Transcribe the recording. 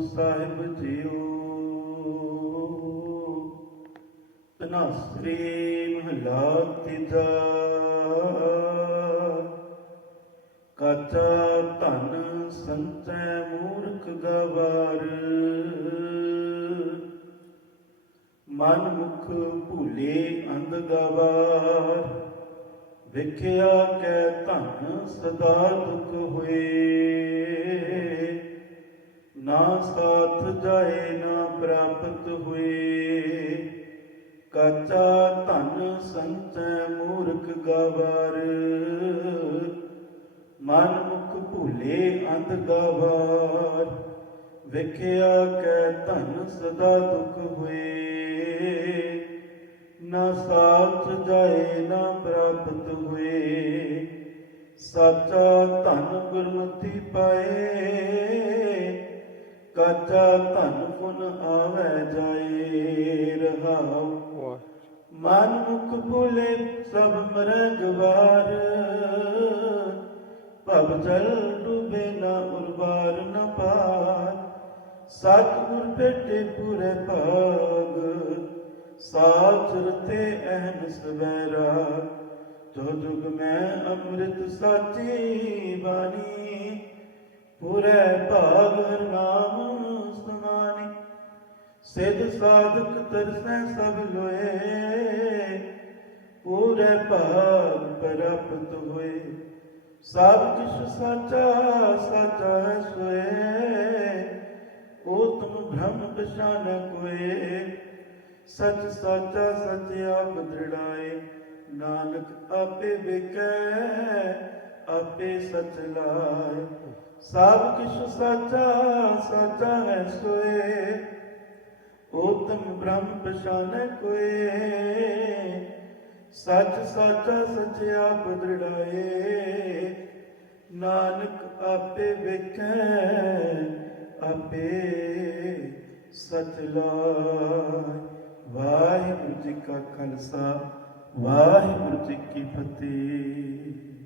ਸਾਹਿਬ JIO. ਤਨਾਸਰੀ ਮਹਲਾ ਤੀਜਾ। ਕਾਚਾ ਧਨ ਸੰਤੈ ਮੂਰਖ ਗਵਾਰ। ਮਨ ਮੁਖ ਭੂਲੇ ਅੰਧ ਗਵਾਰ। ਵਿਖਿਆ ਕੈ ਧਨ ਸਦਾ ਦੁਖ ਹੋਏ। ਜਾਏ ਨਾ ਪ੍ਰਾਪਤ ਹੋਏ। ਕਾਚਾ ਧਨ ਸੰਤੈ ਮੂਰਖ ਗਵਾਰ, ਮਨ ਮੁਖ ਭੂਲੇ ਅੰਧ ਗਵਾਰ। ਵੇਖਿਆ ਕੈ ਧਨ ਸਦਾ ਦੁਖ ਹੋਏ, ਨਾ ਸਾਥ ਜਾਏ ਨਾ ਪ੍ਰਾਪਤ ਹੋਏ। ਸਾਚਾ ਧਨ ਗੁਰਮਤੀ ਪਾਏ ਕਾਚਾ ਧਨ ਗੁਣ ਆਵੇ ਜਾਏ ਰਹਾਉ। ਮਨ ਮੁਖ ਭੁਲੇ ਸਭ ਮਰੈ ਗਵਾਰ ਭਵ ਜਲ ਡੂਬੇ ਨਾ ਉਰਵਾਰ ਨ ਪਾਰ। ਸਤਿਗੁਰ ਭੇਟੇ ਪੂਰੇ ਭਾਗ। ਸਾਚ ਰਤੇ ਅਹਨ ਸਵੈਰਾ ਜੋ ਜੁਗ ਮੈਂ ਅੰਮ੍ਰਿਤ ਸਾਚੀ ਬਾਣੀ। ਪੂਰੇ ਭਾਗ ਨਾਮ ਸਮਾਨੀ ਸਿਧ ਸਾਧਕ ਤਰਸੈ ਸਭ ਲੋਏ। ਪੂਰੇ ਭਾਗ ਪ੍ਰਾਪਤ ਹੋਏ। ਸਭ ਕਿਛ ਸਾਚਾ ਸਾਚਾ ਹੈ ਸੋਏ। ਉਤਮ ਬ੍ਰਹਮ ਪਛਾਨ ਕੋਏ। ਸਚ ਸਾਚਾ, ਸਚ ਆਪ ਦ੍ਰਿੜਾਏ। ਨਾਨਕ ਆਪੇ ਵਿਕੈ ਆਪੇ ਸਚ ਲਾਏ। ਸਭ ਕਿਛ ਸਾਚਾ ਸਾਚਾ ਹੈ ਸੋਏ। ਉਤਮ ਬ੍ਰਹਮ ਪਛਾਨੈ ਕੋਏ। ਸੱਚ ਸਾਚਾ, ਸਚ ਆਪ ਦ੍ਰਿੜਾਏ। ਨਾਨਕ ਆਪੇ ਵੇਖੈ, ਆਪੇ ਸਚ ਲਾਇ ਵਾਹਿਗੁਰੂ ਜੀ ਕਾ ਖਾਲਸਾ, ਵਾਹਿਗੁਰੂ ਜੀ ਕੀ ਫਤਿਹ।